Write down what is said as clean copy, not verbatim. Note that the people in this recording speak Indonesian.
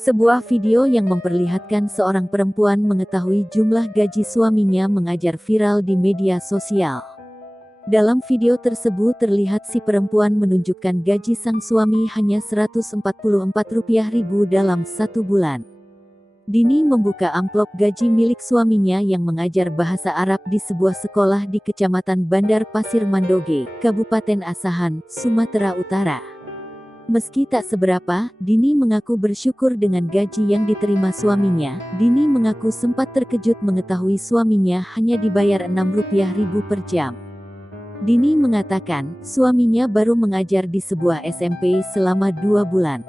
Sebuah video yang memperlihatkan seorang perempuan mengetahui jumlah gaji suaminya mengajar viral di media sosial. Dalam video tersebut terlihat si perempuan menunjukkan gaji sang suami hanya Rp144.000 dalam satu bulan. Dini membuka amplop gaji milik suaminya yang mengajar bahasa Arab di sebuah sekolah di Kecamatan Bandar Pasir Mandoge, Kabupaten Asahan, Sumatera Utara. Meski tak seberapa, Dini mengaku bersyukur dengan gaji yang diterima suaminya. Dini mengaku sempat terkejut mengetahui suaminya hanya dibayar Rp6.000 per jam. Dini mengatakan, suaminya baru mengajar di sebuah SMP selama 2 bulan.